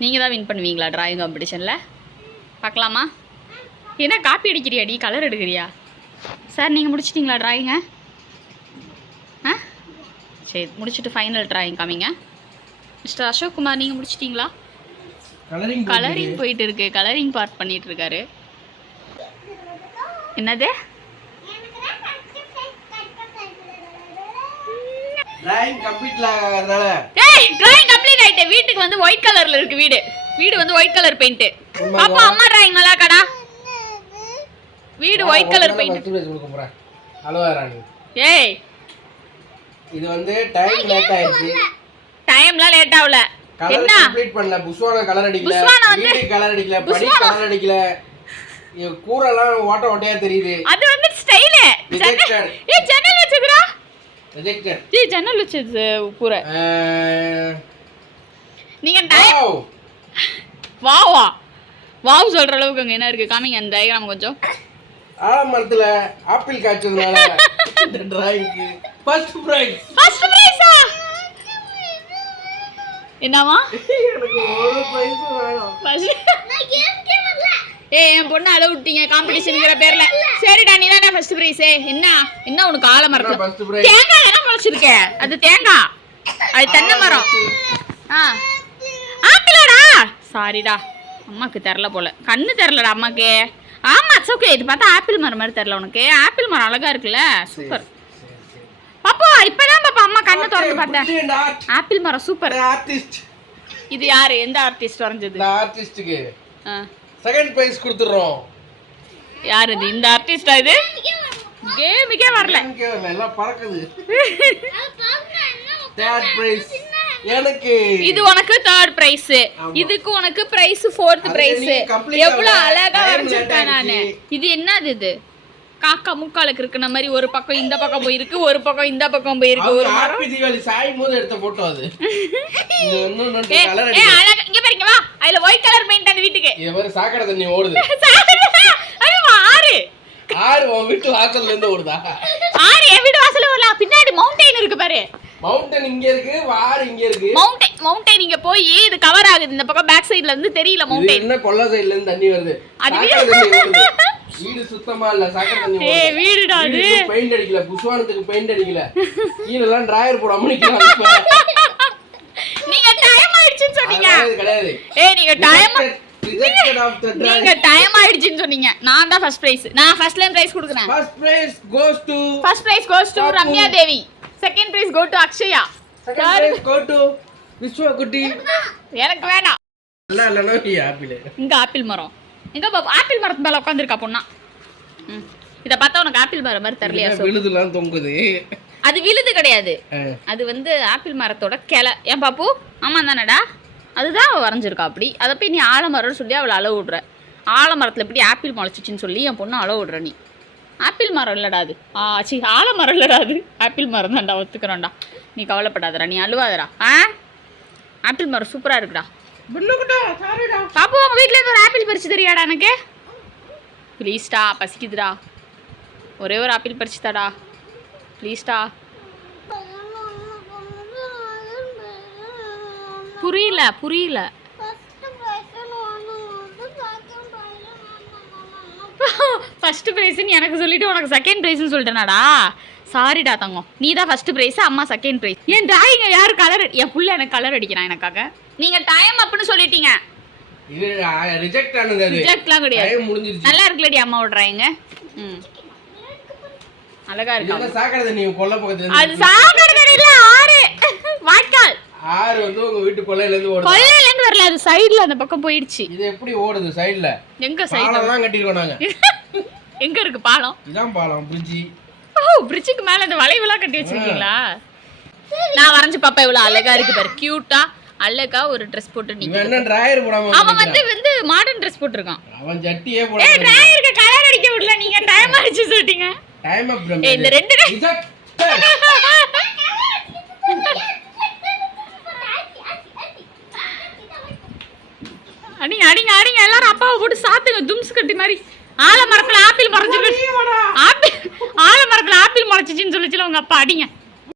நீங்கள் தான் வின் பண்ணுவீங்களா டிராயிங் காம்படிஷனில்? பார்க்கலாமா? என்ன காப்பி அடிக்கிறியாடி, கலர் எடுக்கிறியா? சார் நீங்கள் முடிச்சிட்டிங்களா டிராயிங்கை? ஆ சரி, முடிச்சுட்டு ஃபைனல் டிராயிங் காமிங்க. மிஸ்டர் அசோக் குமார் நீங்கள் முடிச்சிட்டிங்களா? கலரிங் போயிட்டு இருக்கு, கலரிங் பார்ட் பண்ணிட்டு இருக்காரு. என்னது? டிராயிங் கம்ப்ளீட் ஆகறதால டிராயிங் கம்ப்ளீட் ஆயிட்டு. வீட்டுக்கு வந்து ஒயிட் கலர்ல இருக்கு வீடு. வீடு வந்து ஒயிட் கலர் பெயிண்ட். பாப்பா அம்மா டிராயிங் நல்லா இருக்கடா. வீடு ஒயிட் கலர் பெயிண்ட். ஃபர்ஸ்ட் கொடுக்க போறேன். அலோவா ராணி. ஏய் இது வந்து டைம் லேட் ஆயிடுச்சு. டைம்லாம் லேட் ஆவல. என்ன கம்ப்ளீட் பண்ணல. புஷ்வானா கலர் அடிக்கல. வீடு கலர் அடிக்கல. படி கலர் அடிக்கல. இது கூரெல்லாம் ஓட்ட ஓட்டையா தெரியுது. அது வந்து ஸ்டைல். ரிஜெக்டட். ஏய் ஜன்னல் வச்சதுடா. ரிஜெக்டட். ஏய் ஜன்னல் வச்சது கூரை. நீங்க டைம் வாவா வாவ் சொல்ற அளவுக்கு அங்க என்ன இருக்கு காமிங்க அந்த டயகிராம் கொஞ்சம். ஆலமரத்துல ஆப்பிள் காய்ச்சதுனால இந்த டிராயிங்க்கு ஃபர்ஸ்ட் பிரைஸ். ஃபர்ஸ்ட் பிரைஸா? என்னமா? எனக்கு ஒரு பிரைஸ் வேணும். நான் கேம்க்கே வரல. ஏய் என் பொண்ணு அளவு விட்டீங்க காம்படிஷன்ங்கற பேர்ல. சரிடா நீ தானே ஃபர்ஸ்ட் பிரைஸ். என்ன உனக்கு ஆலமரத்துல ஃபர்ஸ்ட் பிரைஸ். தேங்காய் என்ன முளைச்சிருக்க? அது தேங்காய். அது தென்னை மரம். ஆப்பிளாடா? சாரிடா அம்மாக்கு தெரியல போல. கண்ணு தெரியலடா அம்மாக்கு. ஆமா இட்ஸ் ஓகே. இது பார்த்தா ஆப்பிள் மரம் மாதிரி தெரியல உனக்கு. ஆப்பிள் மரம் அழகா இருக்குல்ல, சூப்பர். பாப்பா இப்பதான் பாப்பா அம்மா கண்ணை திறந்து பார்த்தேன். ஆப்பிள் மரம் சூப்பர். ஆர்டிஸ்ட். இது யாரு? எந்த ஆர்டிஸ்ட் வரைஞ்சது? இந்த ஆர்டிஸ்ட்க்கு செகண்ட் பிரைஸ் கொடுத்துறோம். யார் இது? இந்த ஆர்டிஸ்டா? இது கேமுக்கே வரல. எல்லாம் பறக்குது. தேர்ட் பிரைஸ் எனக்கு. இது உனக்கு தேர்ட் பிரைஸ். இதுக்கு உனக்கு பிரைஸ் ஃபோர்த் பிரைஸ். எவ்வளவு அழகா வரைஞ்சிருக்கேன் நானு. இது என்னது? இது காக்கா முக்காலுக்கு இருக்குன மாதிரி ஒரு பக்கம் இந்த பக்கம் போயிருக்கு, ஒரு பக்கம் இந்த பக்கம் போயிருக்கு. ஒரு மரம் தீபாவளி சாயும் போது எடுத்த போட்டோ அது. இது இன்னும் கலர் அடி. ஏய் அழகா இங்க பாருங்க வா. அதுல ஒயிட் கலர் பெயிண்ட் அந்த வீட்டுக்கு. இவர சாக்கடை தண்ணி ஓடுது. ஐயோ ஆறு உன் வீட்டு வாசல்ல இருந்து ஓடுதா? ஆறு என் வீட்டு வாசல்ல வரல. பின்னாடி மவுண்டைன் இருக்கு பாரு. மவுண்டன் இங்க இருக்கு, ஆறு இங்க இருக்கு. மவுண்டைன் இங்க போய் இது கவர் ஆகுது. இந்த பக்கம் பேக் சைடுல இருந்து தெரியல மவுண்டைன். என்ன கொல்ல சைடுல இருந்து தண்ணி வருது. வீடு சுத்தமா இல்ல, சாக்கடை தண்ணி வருது. ஏய் வீடுடா அது. பெயிண்ட் அடிக்கல, புஷ்வானத்துக்கு பெயிண்ட் அடிக்கல. கீழ எல்லாம் டிராயர் போடாம நிக்கறாங்க. நீங்க டைம் ஆயிடுச்சுன்னு சொன்னீங்க. கிடையாது. ஏய் நீங்க time rejected of the drawing. நீங்க டைம் ஆயிடுச்சுன்னு சொன்னீங்க. நான் தான் ஃபர்ஸ்ட் பிரைஸ். நான் ஃபர்ஸ்ட் லைன் பிரைஸ் கொடுக்கிறேன். First prize goes to Ramya Devi. Second prize go to Akshaya. Second prize go to Viswa குட்டி. எனக்கு வேணாம். இல்ல ஆப்பிள். இங்க ஆப்பிள் மரம். எங்க பாப்பா ஆப்பிள் மரத்து மேல உட்கார்ந்திருக்கா பொண்ணா. இத பார்த்தா உனக்கு ஆப்பிள் மரம் மாதிரி தெரியலையா? விழுதுலாம் தொங்குது. அது விழுது கிடையாது. அது வந்து ஆப்பிள் மரத்தோட கிளை. ஏன் பாப்பு? ஆமா தானடா? அதுதான் அவள் வரைஞ்சிருக்கா அப்படி. அதை போய் நீ ஆலமரம்னு சொல்லி அவளை அளவு விடுற. ஆலமரத்தில் எப்படி ஆப்பிள் முளைச்சிச்சின்னு சொல்லி என் பொண்ணு அளவு விடுற. நீ ஆப்பிள் மரம் இல்லைடா அது. சி ஆலமரம் இல்லைடா அது. ஆப்பிள் மரம் தான்டா, ஒத்துக்கிறோம்டா. நீ கவலைப்படாதடா, நீ அழுவாதடா. ஆப்பிள் மரம் சூப்பராக இருக்குடா. பாப்பு உங்கள் வீட்டில் இருந்து ஒரு ஆப்பிள் பறிச்சு தெரியாடா எனக்கு? ப்ளீஸ்டா பசிக்குதுடா. ஒரே ஒரு ஆப்பிள் பறிச்சுதாடா ப்ளீஸ்டா. புரியல. ஃபர்ஸ்ட் பிரைஸ்ன்னு எனக்கு சொல்லிட்டு உனக்கு செகண்ட் பிரைஸ்ன்னு சொல்லிட்டேனாடா? சாரிடா தங்கம். நீ தான் ஃபர்ஸ்ட் பிரைஸ், அம்மா செகண்ட் பிரைஸ். என் டிராயிங்க யாரு கலர்? என் புள்ள எனக்கு கலர் அடிக்கிறான் எனக்காக. நீங்க டைம் அப்னு சொல்லிட்டீங்க. இது ரிஜெக்ட் ஆனது. அது ரிஜெக்ட்லாம் கிடையாது. டைம் முடிஞ்சிருச்சு. நல்லா இருக்குலடி அம்மாவோட டிராயிங். அழகா இருக்கு. இது சாக்கடை தண்ணி கொல்ல பக்கத்துல. அது சாக்கடை தண்ணி இல்ல, ஆறு வாய்க்கால். ஆறு வந்து உங்க வீட்டு கொல்லையில இருந்து ஓடுது. கொல்லையில இருந்து வரல, அது சைடுல அந்த பக்கம் போயிடுச்சு. இது எப்படி ஓடுது சைடுல? எங்க சைடுல? பாலம் தான் கட்டிருக்கோம் நாங்க. எங்க இருக்கு பாலம்? இதான் பாலம், பிரிட்ஜ். பிரிட்ஜுக்கு மேல இந்த வளைவுலாம் கட்டி வச்சிருக்கீங்களா? நான் வரைஞ்சு பாப்பா இவ்வளவு அழகா இருக்கு பாரு. கியூட்டா அழகா ஒரு Dress போட்டு நிக்க. என்ன டிராயர் போடாம? அவன் வந்து மாடர்ன் Dress போட்டுருக்கான். அவன் ஜட்டியே போடாம. ஏய் டிராயருக்கு கலர் அடிக்க விடல. நீங்க டைம் ஆயிடுச்சு சொல்லிட்டீங்க. டைம் அப் ப்ரோ. இந்த ரெண்டு அடிங்க எல்லாரும் அப்பாவை போட்டு சாத்துங்க தும்ஸ் கட்டி மாதிரி. ஆலமரத்துல ஆப்பிள் மறைஞ்சிருக்கு. ஆப்பிள் ஆலமரத்துல ஆப்பிள் மறைச்சிச்சின்னு சொல்லிச்சுல உங்க அப்பா. அடிங்க.